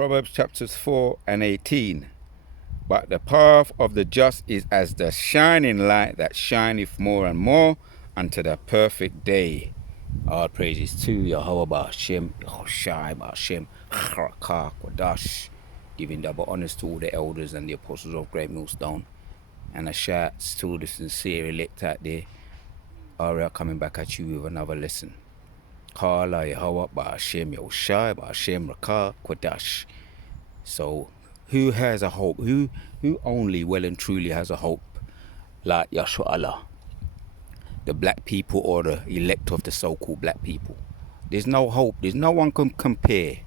Proverbs chapters 4 and 18. But the path of the just is as the shining light that shineth more and more unto the perfect day. All praises to Yahweh Hashem, Yehoshai Hashem, Charakah, Kodash. Giving double honors to all the elders and the apostles of Great Millstone. And a shout to the sincere elect out there. Aria coming back at you with another lesson. Kala Yahweh Hashem, Yehoshai Hashem, Rakah, Kodash. So, who has a hope? Who only well and truly has a hope like Yahshua Allah? The black people or the elect of the so-called black people. There's no hope. There's no one can compare.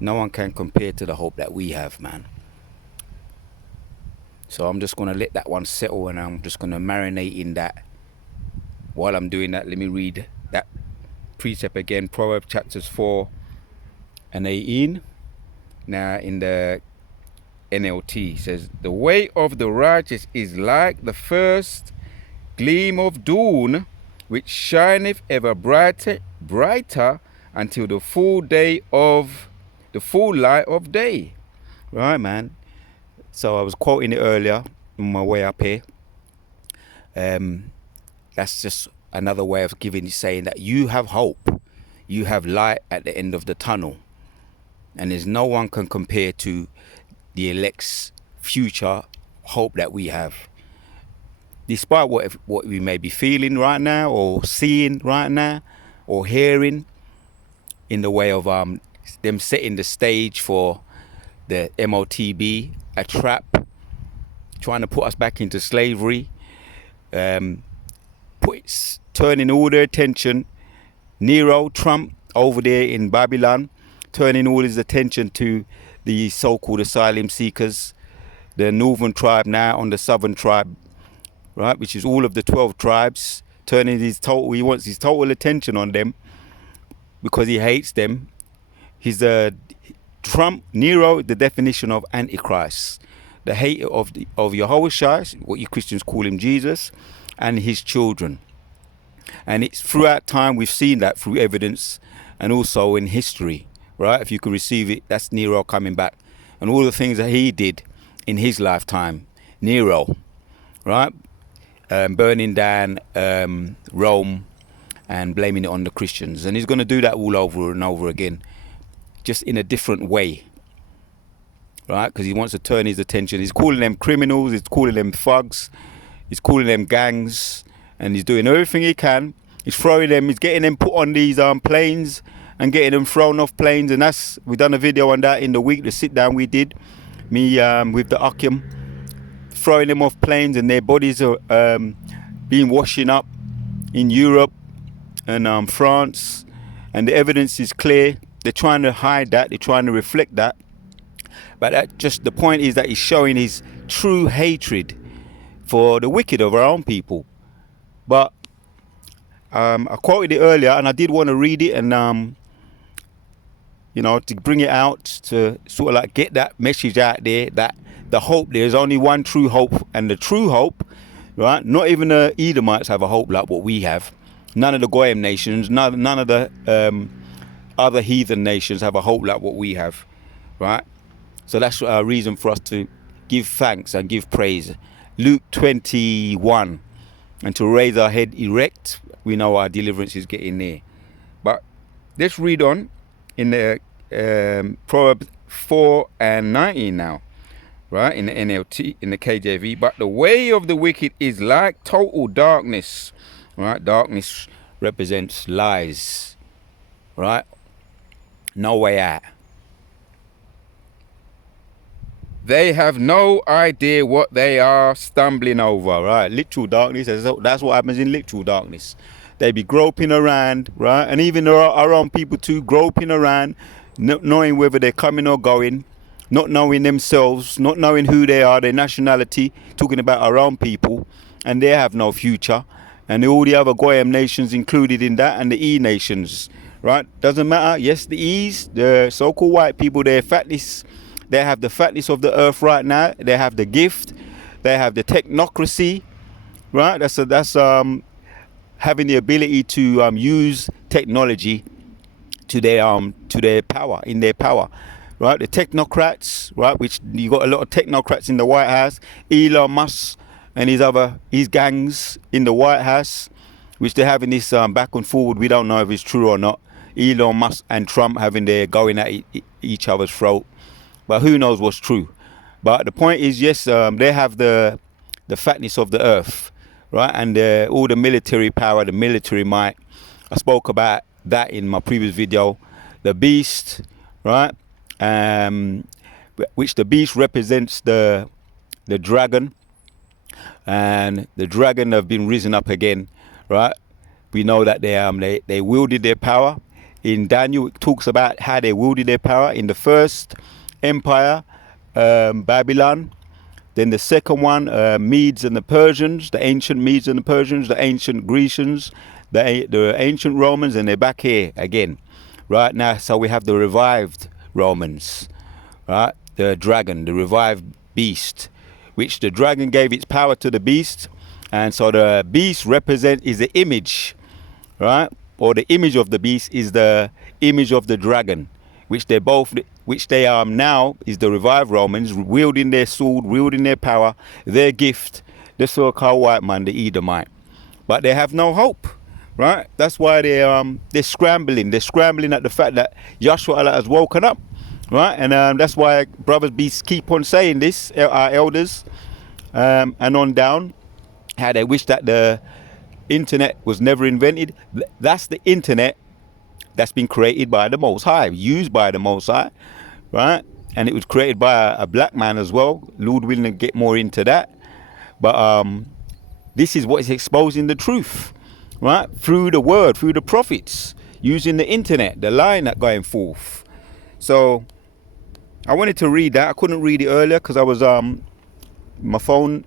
No one can compare to the hope that we have, man. So I'm just going to let that one settle and I'm just going to marinate in that. While I'm doing that, let me read that precept again. Proverbs chapters 4 and 18. Now in the NLT says, the way of the righteous is like the first gleam of dawn, which shineth ever brighter until the full light of day. Right, man. So I was quoting it earlier on my way up here. That's just another way of saying that you have hope. You have light at the end of the tunnel. And there's no one can compare to the elect's future hope that we have. Despite what we may be feeling right now or seeing right now or hearing in the way of them setting the stage for the MOTB, a trap, trying to put us back into slavery, turning all their attention, Nero, Trump over there in Babylon, turning all his attention to the so-called asylum seekers, the northern tribe now on the southern tribe, right, which is all of the 12 tribes, he wants his total attention on them because he hates them. He's Trump, Nero, the definition of Antichrist, the hater of Yahushua, what you Christians call him Jesus, and his children. And it's throughout time we've seen that through evidence and also in history, right? If you can receive it, that's Nero coming back. And all the things that he did in his lifetime, Nero, right? Burning down Rome and blaming it on the Christians. And he's going to do that all over and over again, just in a different way, right? Because he wants to turn his attention. He's calling them criminals, he's calling them thugs, he's calling them gangs, and he's doing everything he can. He's getting them put on these planes and getting them thrown off planes. And we done a video on that in the week, the sit down we did, me with the Akim, throwing them off planes, and their bodies are being washing up in Europe and France, and the evidence is clear. They're trying to hide that, they're trying to reflect that, but the point is that he's showing his true hatred for the wicked of our own people. But I quoted it earlier, and I did want to read it and to bring it out, to sort of like get that message out there, that the hope, there's only one true hope, and the true hope, right? Not even the Edomites have a hope like what we have. None of the Goyim nations, none of the other heathen nations have a hope like what we have, right? So that's a reason for us to give thanks and give praise. Luke 21, and to raise our head erect, we know our deliverance is getting near. But let's read on in the Proverbs 4 and 19 now. Right, in the NLT, in the KJV, but the way of the wicked is like total darkness. Right, darkness represents lies. Right, no way out. They have no idea what they are stumbling over. Right, literal darkness. That's what happens in literal darkness. They be groping around, right, and even our own people too, groping around, not knowing whether they're coming or going. Not knowing themselves, not knowing who they are, their nationality, talking about our own people, and they have no future. And all the other Goyim nations included in that, and the E nations, right? Doesn't matter. Yes, the E's, the so-called white people, they're fatness. They have the fatness of the earth right now. They have the gift. They have the technocracy, right? That's having the ability to use technology to their power, in their power. right? The technocrats, right? Which you got a lot of technocrats in the White House. Elon Musk and his gangs in the White House, which they're having this back and forward. We don't know if it's true or not. Elon Musk and Trump having their going at each other's throat, but who knows what's true. But the point is, yes, they have the fatness of the earth, right? And all the military power, the military might. I spoke about that in my previous video. The beast, right? Which the beast represents the dragon, and the dragon have been risen up again, right? We know that they wielded their power. In Daniel, it talks about how they wielded their power in the first empire, Babylon. Then the second one, Medes and the Persians, the ancient Medes and the Persians, the ancient Grecians, the ancient Romans, and they're back here again, right now. So we have the revived Romans, right? The dragon, the revived beast, which the dragon gave its power to the beast, and so the beast is the image, right? Or the image of the beast is the image of the dragon, which they are now is the revived Romans, wielding their sword, wielding their power, their gift, the so-called white man, the Edomite. But they have no hope, right? That's why they're scrambling. They're scrambling at the fact that Yahshua has woken up, right? And that's why brothers keep on saying this, our elders, and on down, how they wish that the internet was never invented. That's the internet that's been created by the Most High, used by the Most High, right? And it was created by a black man as well. Lord willing to get more into that. But this is what is exposing the truth, right? Through the word, through the prophets, using the internet, the line that going forth. So I wanted to read that. I couldn't read it earlier because I was my phone,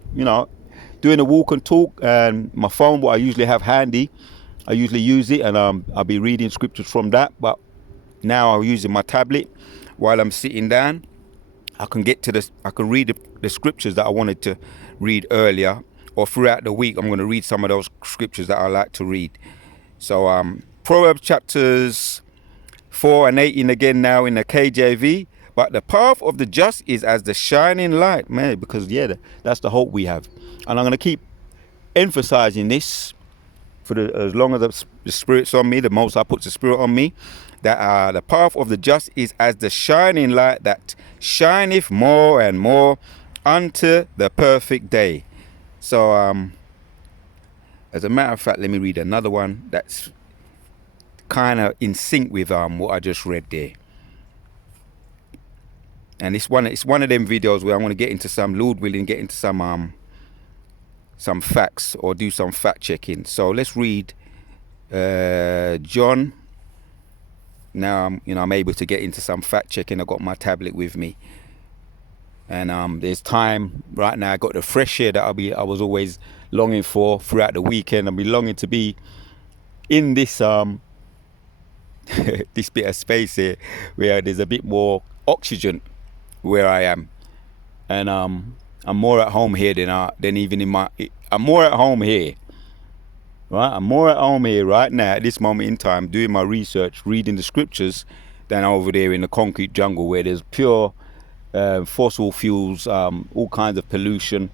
doing a walk and talk, and my phone, what I usually have handy, I usually use it, and I'll be reading scriptures from that. But now I'm using my tablet while I'm sitting down. I can read the scriptures that I wanted to read earlier, or throughout the week. I'm going to read some of those scriptures that I like to read. So Proverbs chapters 4 and 18 again now in the KJV. But the path of the just is as the shining light, man, because that's the hope we have. And I'm going to keep emphasizing this for as long as the Spirit's on me, the Most High puts the Spirit on me, that the path of the just is as the shining light that shineth more and more unto the perfect day. So, as a matter of fact, let me read another one that's kind of in sync with what I just read there. And it's one of them videos where I want to get into some, Lord willing, get into some facts or do some fact checking. So let's read John. Now I'm able to get into some fact checking. I got my tablet with me, and there's time right now. I got the fresh air that I was always longing for throughout the weekend. I'll be longing to be in this this bit of space here where there's a bit more oxygen where I am, and I'm more at home here than even in my. I'm more at home here, right? I'm more at home here right now at this moment in time, doing my research, reading the scriptures, than over there in the concrete jungle where there's pure fossil fuels, all kinds of pollution,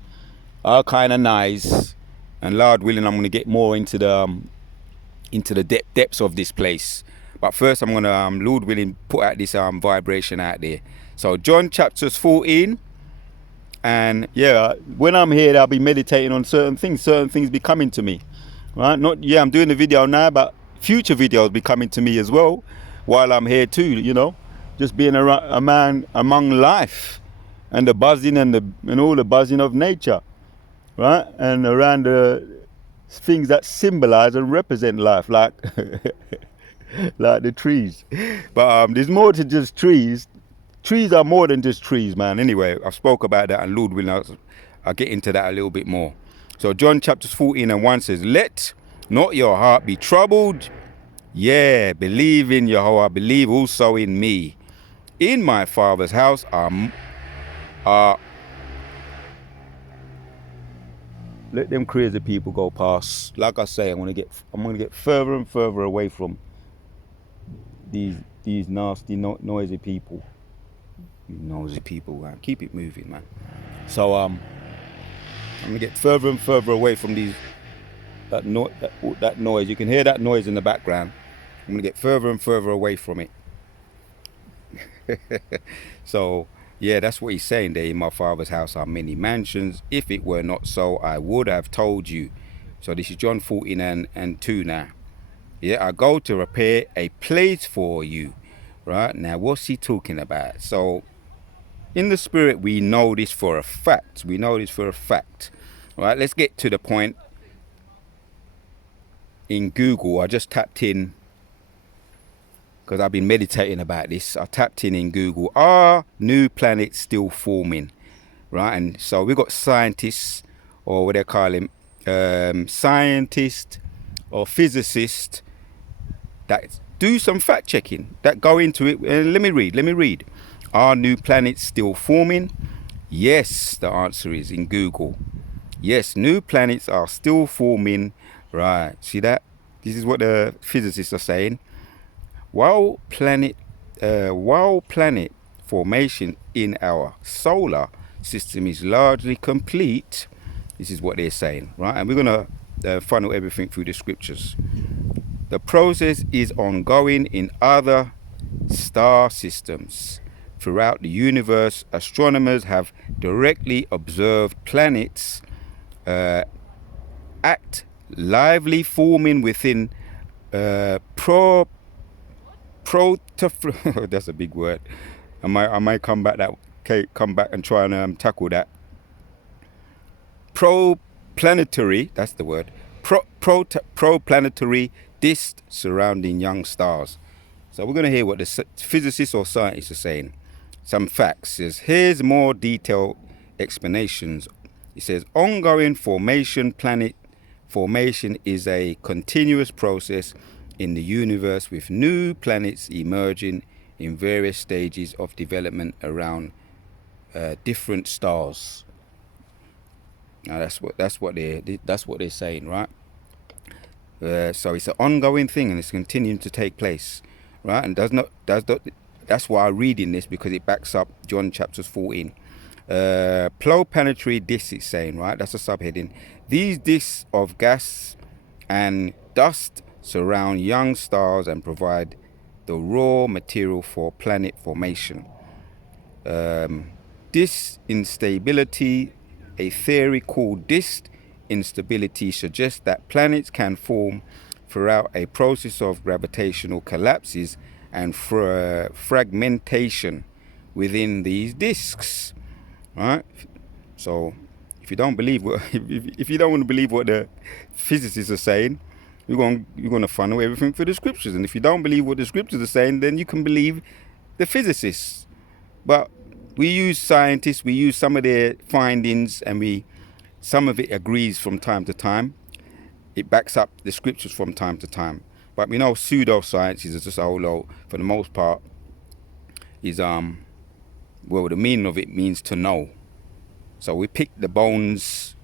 all kind of nice. And Lord willing, I'm going to get more into the depths of this place. But first, I'm going to, Lord willing, put out this vibration out there. So John chapters 14. And when I'm here, I'll be meditating on certain things be coming to me, right? I'm doing the video now, but future videos be coming to me as well while I'm here too, just being a man among life and the buzzing and all the buzzing of nature, right? And around the things that symbolize and represent life, like like the trees. But there's more to just trees. Trees are more than just trees, man. Anyway, I've spoke about that, and Lord willing, I'll get into that a little bit more. So John chapters 14 and 1 says, "Let not your heart be troubled. Believe in Yahweh, believe also in me. In my Father's house are let them crazy people go past. Like I say, I'm gonna get further and further away from these nasty, noisy people. You nosy people, man. Keep it moving, man. So I'm gonna get further and further away from that noise. You can hear that noise in the background. I'm gonna get further and further away from it. So yeah, that's what he's saying there. In my father's house are many mansions. If it were not so, I would have told you. So this is John 14 and 2 now. Yeah, I go to prepare a place for you. Right now, what's he talking about? So in the spirit, we know this for a fact. Right, let's get to the point. In Google, I just tapped in, because I've been meditating about this. I tapped in Google, are new planets still forming? Right, and so we got scientists, or what they call him, scientists or physicists, that do some fact checking, that go into it. And let me read. Are new planets still forming? Yes, the answer is in Google. Yes, new planets are still forming. Right, see that? This is what the physicists are saying. While planet formation in our solar system is largely complete, this is what they're saying, right? And we're going to funnel everything through the scriptures. The process is ongoing in other star systems. Throughout the universe, astronomers have directly observed planets act lively, forming within that's a big word. I might come back and try and tackle that. Proplanetary, that's the word. Proplanetary disk surrounding young stars. So we're going to hear what the physicists or scientists are saying. Some facts. Here's more detailed explanations. It says ongoing planet formation is a continuous process in the universe, with new planets emerging in various stages of development around different stars. Now that's what they're saying, right? So it's an ongoing thing, and it's continuing to take place, right? And that's why I'm reading this, because it backs up John chapters 14. Proplanetary disks, it's saying, right? That's a subheading. These disks of gas and dust surround young stars and provide the raw material for planet formation. Disk instability, a theory called disk instability, suggests that planets can form throughout a process of gravitational collapses and fragmentation within these disks. Right? So if you don't believe if you don't want to believe what the physicists are saying, you're going to funnel everything through the scriptures. And if you don't believe what the scriptures are saying, then you can believe the physicists. But we use scientists, we use some of their findings, and some of it agrees from time to time. It backs up the scriptures from time to time. But we know pseudoscience is just a whole lot, for the most part, is the meaning of it means to know. So we pick out the bones,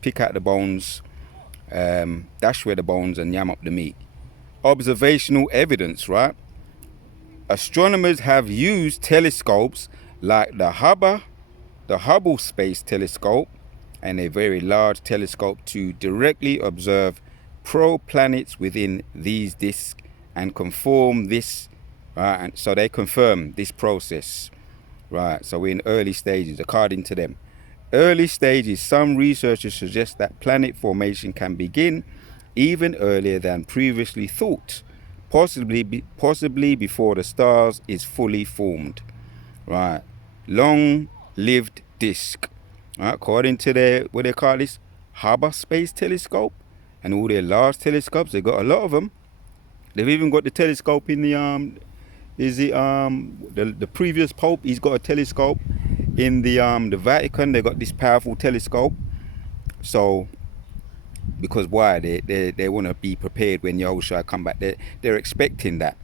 dash away the bones and yam up the meat. Observational evidence, right? Astronomers have used telescopes like the Hubble Space Telescope and a very large telescope to directly observe planets within these disks and confirm this, right? And so they confirm this process, right? So we're in early stages, according to them. Early stages, some researchers suggest that planet formation can begin even earlier than previously thought, possibly before the stars is fully formed, right? Long-lived disk, right? According to what they call this, Hubble Space Telescope, and all their large telescopes, they got a lot of them. They've even got the telescope in the previous pope, he's got a telescope. In the Vatican, they got this powerful telescope. So, because why? They want to be prepared when Yahushua come back. They're expecting that,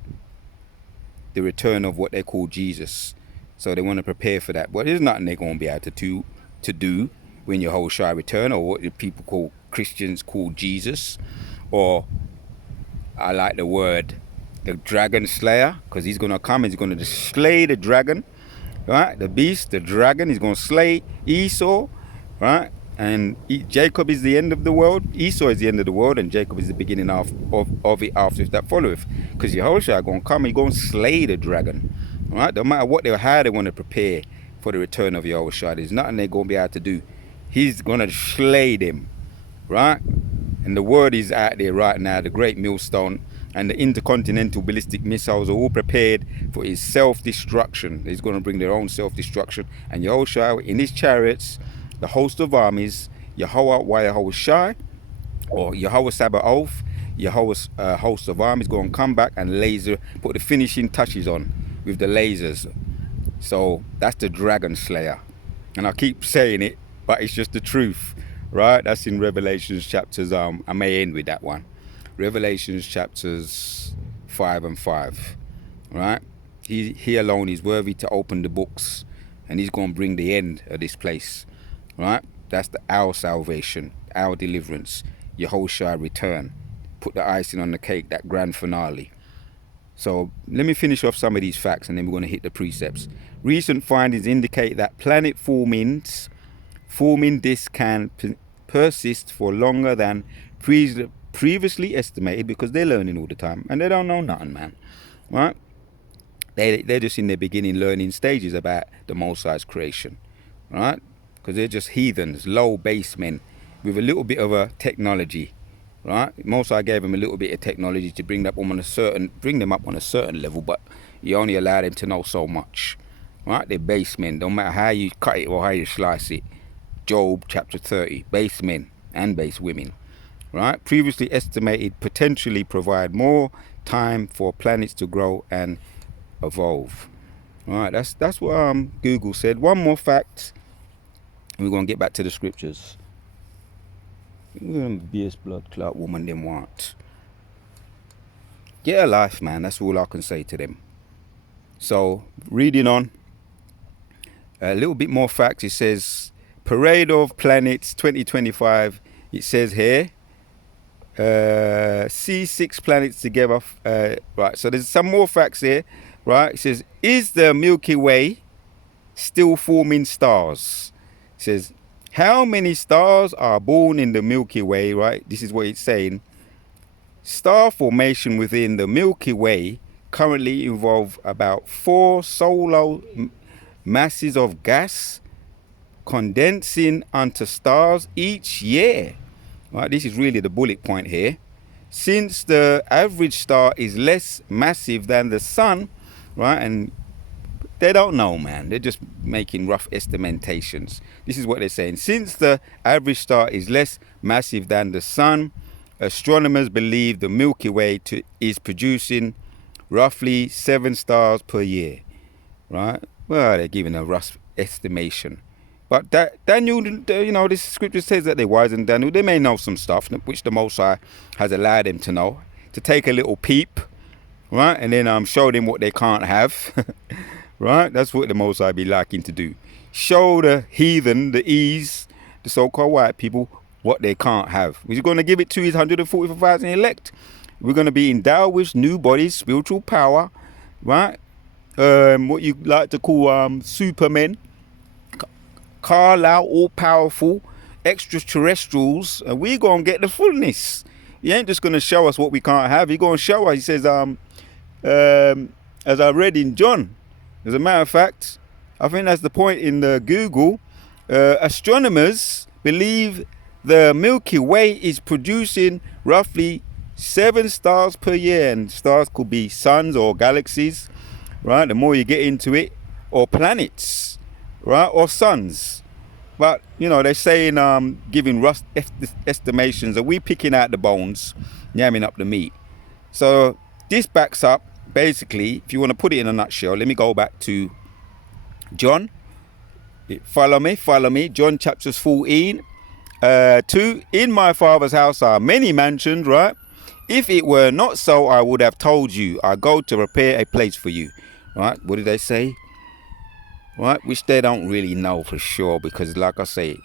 the return of what they call Jesus. So they want to prepare for that. But there's nothing they're going to be able to do when Yahushua return, or what the people call Christians call Jesus, or I like the word, the dragon slayer, because he's going to come. He's going to slay the dragon. right? The beast, the dragon, is going to slay Esau, right? And Jacob is the end of the world. Esau is the end of the world, and Jacob is the beginning of it after that followeth. Because Yehoshua going to come, he's going to slay the dragon, right? No matter what how they want to prepare for the return of Yehoshua, there's nothing they're going to be able to do. He's going to slay them, right? And the word is out there right now, the great millstone and the intercontinental ballistic missiles are all prepared for his self-destruction. He's going to bring their own self-destruction. And Yehoshua in his chariots, the host of armies, Yehoshua, or Yahweh Sabaoth, Yahweh's host of armies, going to come back and put the finishing touches on with the lasers. So that's the dragon slayer. And I keep saying it, but it's just the truth, right? That's in Revelations chapters, I may end with that one. Revelations chapters 5 and 5, right? He alone is worthy to open the books, and he's going to bring the end of this place, right? That's our salvation, our deliverance, Yehoshua return. Put the icing on the cake, that grand finale. So let me finish off some of these facts, and then we're going to hit the precepts. Recent findings indicate that planet forming disks can persist for longer than previously estimated, because they're learning all the time and they don't know nothing, man, right? They're just in their beginning learning stages about the Most High's creation, right? Because they're just heathens, low base men with a little bit of a technology, right? Most High gave them a little bit of technology to bring them up on a certain level, but you only allow them to know so much, right? They're base men, no matter how you cut it or how you slice it. Job chapter 30, base men and base women, right? Previously estimated potentially provide more time for planets to grow and evolve. Right, that's what Google said. One more fact, and we're gonna get back to the scriptures. We're gonna be a blood clot woman them want. Get a life, man. That's all I can say to them. So reading on, a little bit more facts. It says Parade of Planets 2025. It says here, see 6 planets together. Right, so there's some more facts here. Right, it says, is the Milky Way still forming stars? It says, how many stars are born in the Milky Way? Right, this is what it's saying. Star formation within the Milky Way currently involve about 4 solar masses of gas condensing onto stars each year. Right, this is really the bullet point here. Since the average star is less massive than the sun, right, and they don't know, man, they're just making rough estimations. This is what they're saying. Since the average star is less massive than the sun, astronomers believe the Milky Way is producing roughly 7 stars per year, right? Well, they're giving a rough estimation. But that Daniel, this scripture says that they're wise, and Daniel, they may know some stuff which the Most High has allowed them to know, to take a little peep, right? And then show them what they can't have, right? That's what the Most High be liking to do. Show the heathen, the so-called white people, what they can't have. We're going to give it to his 144,000 elect. We're going to be endowed with new bodies, spiritual power, right? What you like to call supermen. Carlisle, all powerful, extraterrestrials, and we're gonna get the fullness. He ain't just gonna show us what we can't have. He's gonna show us. He says, as I read in John, as a matter of fact, I think that's the point in the Google. Astronomers believe the Milky Way is producing roughly 7 stars per year, and stars could be suns or galaxies, right? The more you get into it, or planets, right, or suns. But they're saying giving rough estimations, and we picking out the bones, yamming up the meat. So this backs up, basically, if you want to put it in a nutshell, let me go back to John. Follow me. John chapters 14, 2. In my Father's house are many mansions, right? If it were not so, I would have told you. I go to prepare a place for you. Right? What did they say? Right, which they don't really know for sure, because like I say,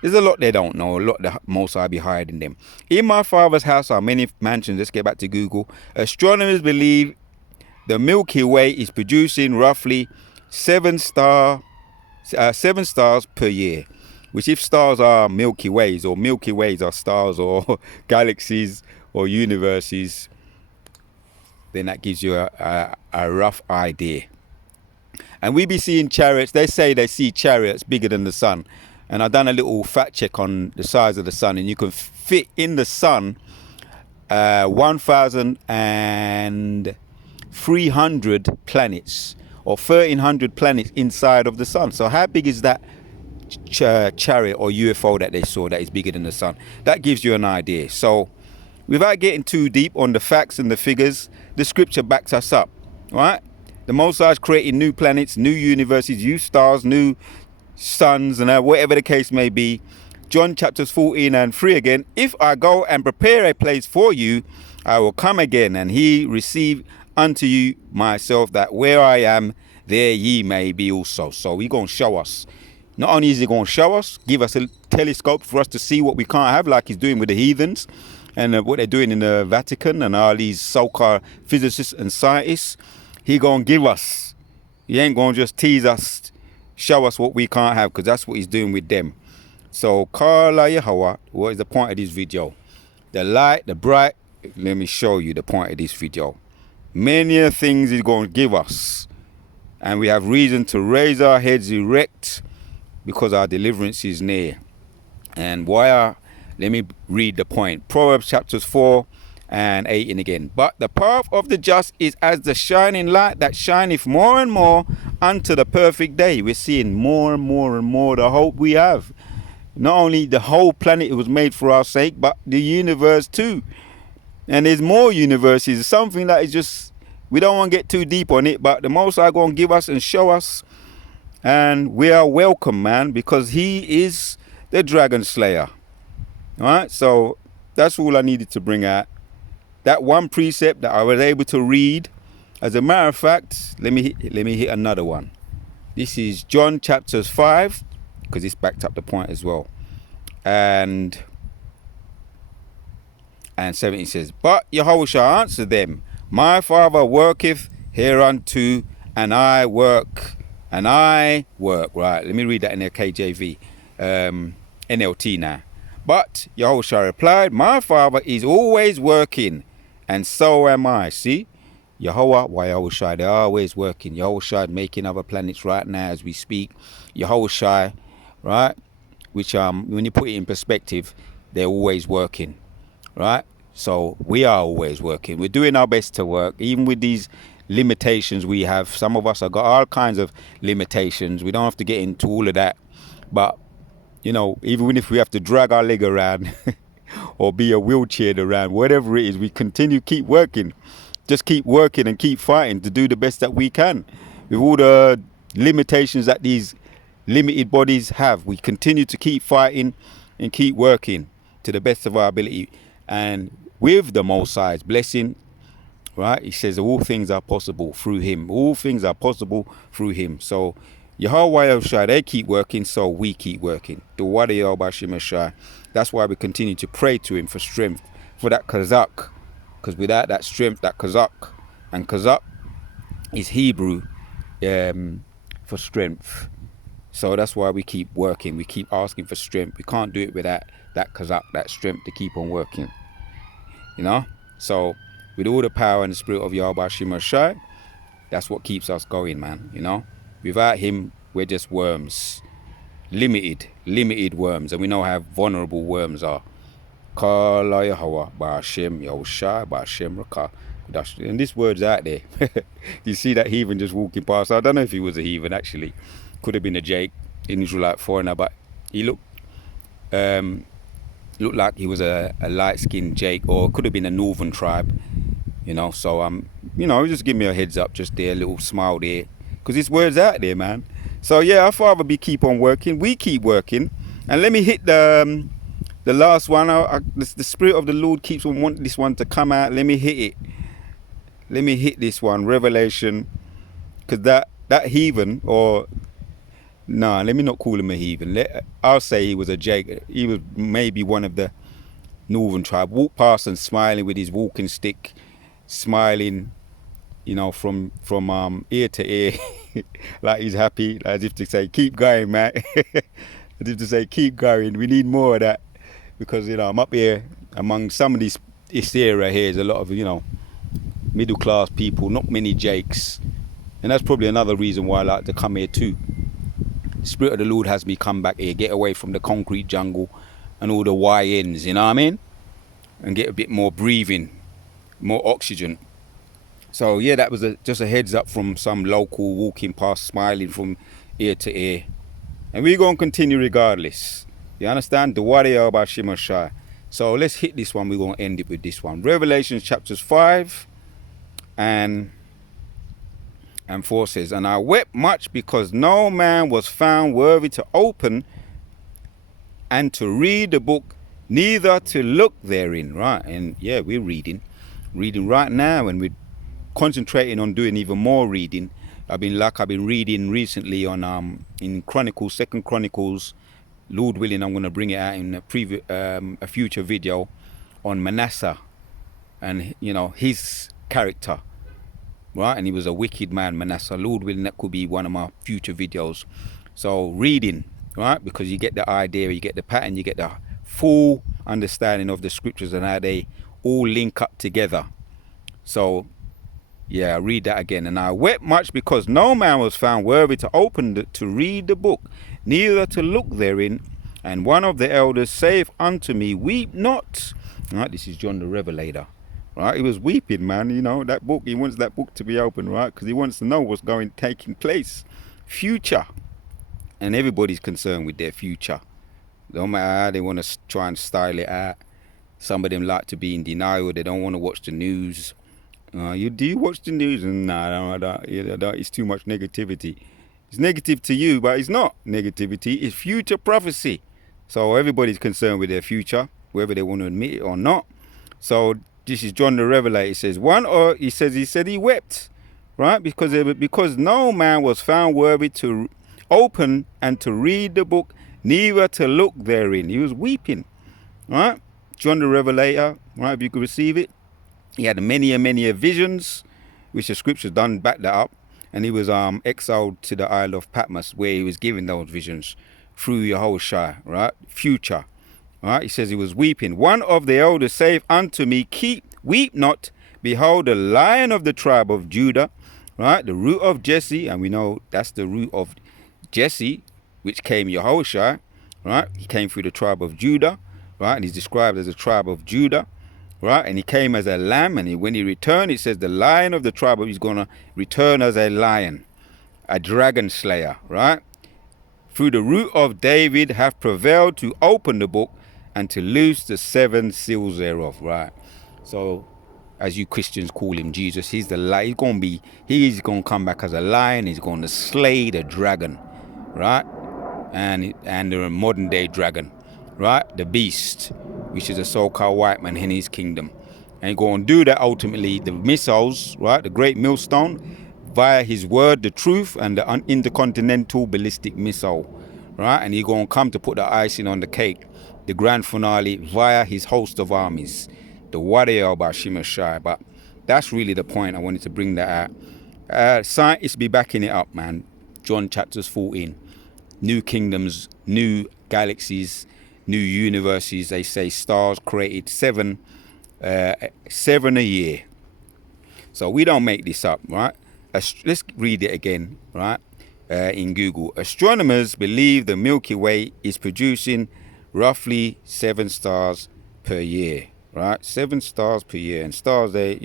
there's a lot they don't know, a lot the Most High be hiding them. In my Father's house are many mansions. Let's get back to Google. Astronomers believe the Milky Way is producing roughly 7 stars per year, which if stars are Milky Ways, or Milky Ways are stars or galaxies or universes, then that gives you a rough idea. And we be seeing chariots. They say they see chariots bigger than the sun. And I've done a little fact check on the size of the sun, and you can fit in the sun 1,300 planets, or 1,300 planets inside of the sun. So how big is that chariot or UFO that they saw that is bigger than the sun? That gives you an idea. So without getting too deep on the facts and the figures, the scripture backs us up, right? The Most High is creating new planets, new universes, new stars, new suns, and whatever the case may be. John chapters 14 and 3 again. If I go and prepare a place for you, I will come again and receive unto you myself, that where I am, there ye may be also. So he's going to show us. Not only is he going to show us, give us a telescope for us to see what we can't have, like he's doing with the heathens and what they're doing in the Vatican and all these so-called physicists and scientists. He going to give us. He ain't going to just tease us, show us what we can't have, because that's what he's doing with them. So, Kala Yahweh, what is the point of this video? The light, the bright, let me show you the point of this video. Many things he's going to give us. And we have reason to raise our heads erect, because our deliverance is near. And let me read the point. Proverbs chapters 4 and 18 again. But the path of the just is as the shining light that shineth more and more unto the perfect day. We're seeing more and more and more the hope we have. Not only the whole planet was made for our sake, but the universe too. And there's more universes. Something that is just, we don't want to get too deep on it, but the Most High going to give us and show us. And we are welcome, man, because he is the dragon slayer. All right, so that's all I needed to bring out. That one precept that I was able to read. As a matter of fact, let me hit another one. This is John chapters 5, because it's backed up the point as well. And 17 says, but Yahuwah shall answer them, my Father worketh hereunto, and I work. Right, let me read that in the KJV, NLT now. But Yahuwah replied, my Father is always working, and so am I. See, Yahuwah, they're always working. Yahuwah making other planets right now as we speak. Yahuwah, right, which when you put it in perspective, they're always working, right? So we are always working. We're doing our best to work, even with these limitations we have. Some of us have got all kinds of limitations. We don't have to get into all of that, but you know, even if we have to drag our leg around or be a wheelchair around, whatever it is, we keep working. Just keep working and keep fighting to do the best that we can. With all the limitations that these limited bodies have, we continue to keep fighting and keep working to the best of our ability. And with the Most High's blessing, right, he says all things are possible through him. All things are possible through him. So Yahweh, they keep working, so we keep working. That's why we continue to pray to him for strength, for that Kazakh. Because without that strength, that Kazakh, and Kazakh is Hebrew for strength. So that's why we keep working. We keep asking for strength. We can't do it without that Kazakh, that strength to keep on working. You know? So with all the power and the spirit of Yahweh Shemashai, that's what keeps us going, man. You know? Without him, we're just worms. Limited worms. And we know how vulnerable worms are. Kala Yahweh, Ba'ashem Yahushai, Ba'ashem Rakah. And this word's out there. You see that heathen just walking past. I don't know if he was a heathen, actually. Could have been a Jake, an Israelite foreigner, but he looked like he was a light-skinned Jake, or could have been a northern tribe. You know, so you know, just give me a heads up, just there, a little smile there, because this word's out there, man. So yeah, our Father keep on working. We keep working, and let me hit the last one. The Spirit of the Lord keeps on wanting this one to come out. Let me hit it. Let me hit this one, Revelation, because that heathen, or no, let me not call him a heathen. I'll say he was a Jake. He was maybe one of the northern tribe. Walked past and smiling with his walking stick, smiling, from ear to ear, like he's happy, as if to say, keep going, man. As if to say, keep going. We need more of that, because I'm up here among some of this area here. There's a lot of middle class people, not many Jakes, and that's probably another reason why I like to come here too. The Spirit of the Lord has me come back here, get away from the concrete jungle and all the YNs, you know what I mean, and get a bit more breathing, more oxygen. So yeah, that was just a heads up from some local walking past, smiling from ear to ear. And we're going to continue regardless. You understand? The Warrior about Shimashai. So let's hit this one. We're going to end it with this one. Revelation chapters 5 and 4 says, and I wept much because no man was found worthy to open and to read the book, neither to look therein. Right? And yeah, we're reading right now, and we're concentrating on doing even more reading. I've been reading recently on in Chronicles, 2 Chronicles. Lord willing, I'm going to bring it out in a future video on Manasseh and his character, right? And he was a wicked man, Manasseh. Lord willing, that could be one of my future videos. So reading, right? Because you get the idea, you get the pattern, you get the full understanding of the scriptures and how they all link up together. So yeah, read that again. And I wept much because no man was found worthy to open to read the book, neither to look therein. And one of the elders saith unto me, weep not. Right, this is John the Revelator. Right, he was weeping, man. That book, he wants that book to be open, right? Because he wants to know what's taking place. Future. And everybody's concerned with their future. No matter how they want to try and style it out. Some of them like to be in denial. They don't want to watch the news. Do you watch the news? No, I don't. It's too much negativity. It's negative to you, but it's not negativity. It's future prophecy. So everybody's concerned with their future, whether they want to admit it or not. So this is John the Revelator. It says, he said he wept, right? Because no man was found worthy to open and to read the book, neither to look therein. He was weeping, right? John the Revelator, right? If you could receive it. He had many visions, which the scriptures done back that up. And he was exiled to the Isle of Patmos, where he was given those visions through Yahushua, right? Future, right? He says he was weeping. One of the elders saith unto me, weep not. Behold, the Lion of the tribe of Judah, right? The root of Jesse, and we know that's the root of Jesse, which came Yahushua, right? He came through the tribe of Judah, right? And he's described as a tribe of Judah. Right, and he came as a lamb, and when he returned, it says the Lion of the tribe, he's going to return as a lion, a dragon slayer, right? Through the root of David have prevailed to open the book and to loose the 7 seals thereof, right? So, as you Christians call him, Jesus, he's the lion. He's going to come back as a lion. He's going to slay the dragon, right? And the modern day dragon, right? The beast, which is a so-called white man in his kingdom. And he's going to do that ultimately, the missiles, right, the great millstone, via his word, the truth, and the intercontinental ballistic missile, right? And he's going to come to put the icing on the cake, the grand finale, via his host of armies, the Warrior by Shimashai. But that's really the point. I wanted to bring that out. Scientists be backing it up, man. John chapters 14. New kingdoms, new galaxies, new universes. They say stars created 7 a year. So we don't make this up, right? Let's read it again, right? In Google. Astronomers believe the Milky Way is producing roughly 7 stars per year, right? 7 stars per year. And stars, they,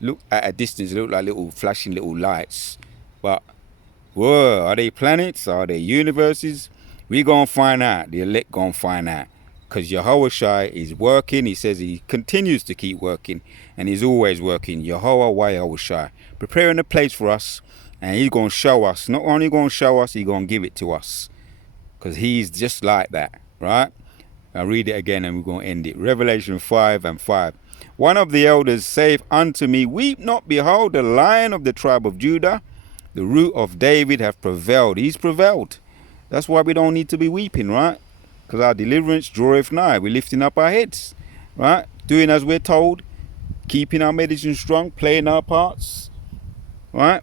look at a distance, they look like little flashing little lights. But, whoa, are they planets? Are they universes? We gonna find out. The elect gonna find out. Because Yahushua is working. He says he continues to keep working. And he's always working. Yahushua, preparing a place for us. And he's gonna show us. Not only gonna show us, he's gonna give it to us. Because he's just like that. Right? I'll read it again and we're gonna end it. Revelation 5 and 5. One of the elders saith unto me, weep not, behold, the Lion of the tribe of Judah, the root of David, hath prevailed. He's prevailed. That's why we don't need to be weeping, right? Because our deliverance draweth nigh. We're lifting up our heads, right? Doing as we're told, keeping our medicine strong, playing our parts, right?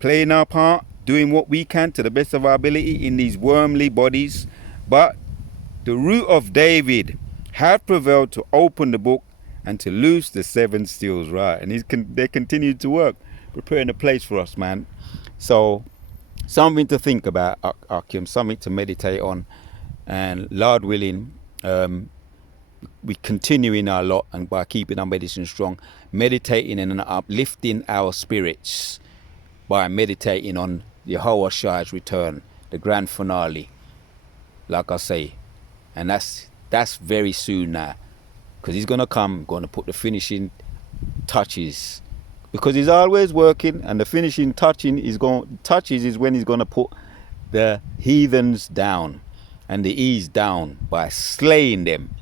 Playing our part, doing what we can to the best of our ability in these wormly bodies. But the root of David have prevailed to open the book and to loose the seven seals, right? And they continue to work, preparing a place for us, man. So something to think about, Akim, something to meditate on. And Lord willing, we continue in our lot, and by keeping our medicine strong, meditating and uplifting our spirits by meditating on Yahweh Shai's return, the grand finale, like I say. And that's very soon now, because he's going to come, going to put the finishing touches, because he's always working, and the finishing touches is when he's going to put the heathens down and the ease down by slaying them,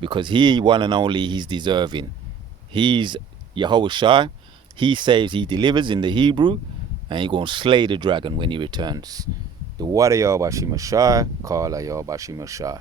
because he, one and only, he's deserving. He's Yahweh Shai. He saves, he delivers in the Hebrew, and he's going to slay the dragon when he returns. The Wada Yahweh Shai, Kala Yahweh Shai.